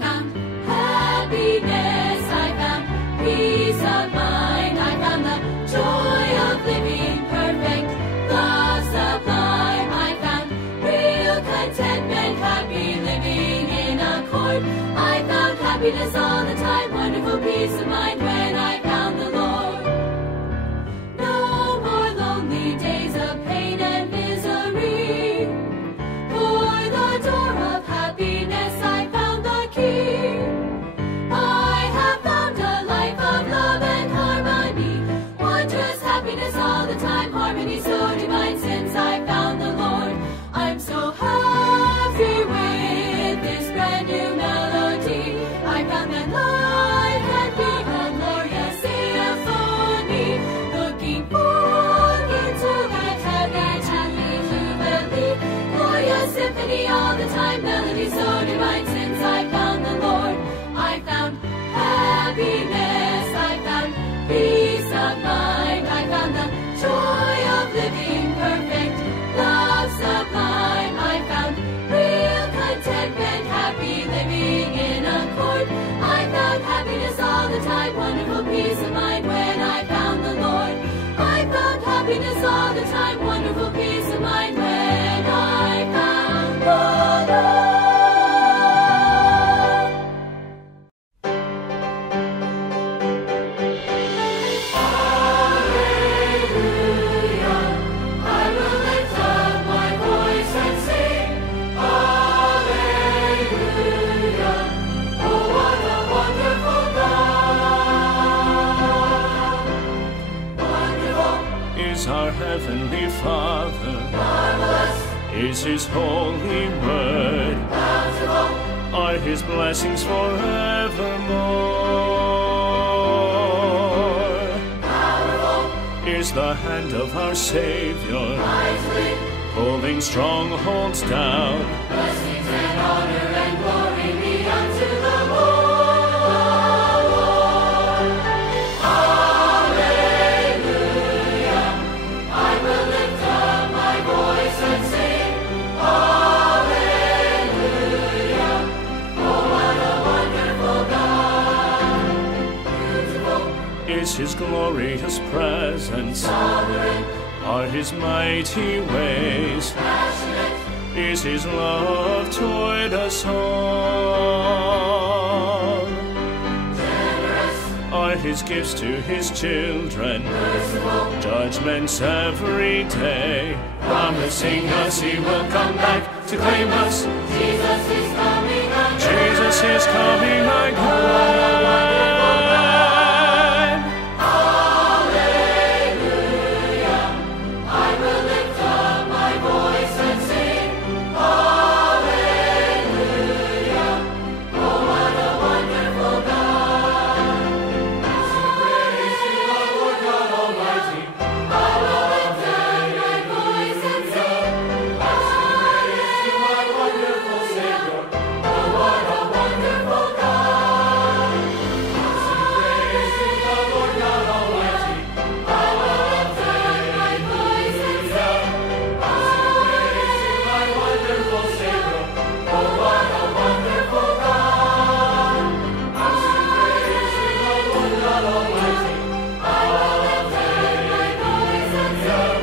found happiness, I found peace of mind, I found the joy of living perfect, love sublime, I found real contentment, happy living in accord. I found happiness all the time, wonderful peace of mind when I found the Lord. No more lonely days of pain and misery. For the door of happiness I found the key. I have found a life of love and harmony, wondrous happiness all the time, harmony so divine since I found the Lord. I'm so happy with this brand new melody. I found that life can be a glorious symphony, looking forward into that happy jubilee. Glorious symphony all the time, melody so divine since I found the Lord. I found happiness, I found peace of mind, I found the joy of living perfect, love sublime, I found real contentment, happy living in accord. I found happiness all the time, wonderful peace of mind when I found the Lord. I found happiness all the time, wonderful peace of mind when I found the Lord. Our Heavenly Father, Marvelous is His holy word, bountiful, are His blessings forevermore. powerful, Is the hand of our Savior, wisely, pulling strongholds down. blessings and honor and glory be unto the Lord. Hallelujah, I will lift up my voice and sing. Hallelujah, oh what a wonderful God. Beautiful, Is His glorious presence, sovereign, are His mighty ways, passionate, is His love toward us all. generous, Are His gifts to His children, merciful, judgments every day, promising us He will come back to claim us. Jesus is coming again. Jesus is coming again. Hallelujah, I will lift up my voice and sing. Hallelujah, oh what a wonderful God. Sing praise to the Lord God Almighty. I will lift up my voice and sing. Sing praise to my wonderful Savior. Oh what a wonderful God. Sing praise to the Lord God Almighty. I will lift up my voice and sing. Sing praise to my wonderful Savior. Oh what a wonderful God. Sing praise to the Lord God Almighty. I will lift up my voice and sing.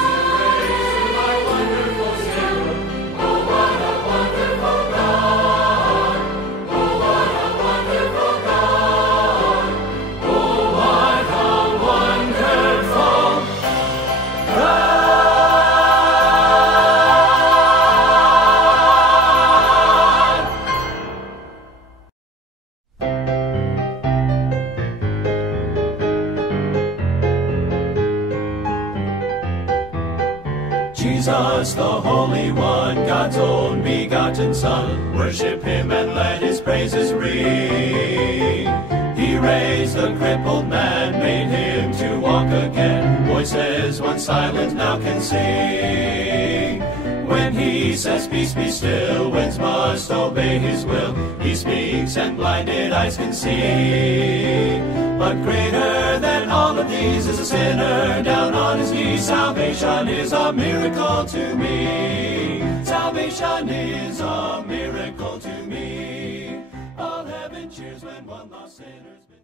Sing praise to my wonderful Savior. Oh what a wonderful God. Oh what a wonderful God. Oh what a wonderful God. Jesus, the Holy One, God's own begotten Son, worship Him and let His praises ring. He raised the crippled man, made him to walk again. Voices once silent now can sing. When He says peace be still, winds must obey His will. He speaks and blinded eyes can see. But greater than all of these is a sinner down on his knees. Salvation is a miracle to me. Salvation is a miracle to me. cheers when one lost sinner's been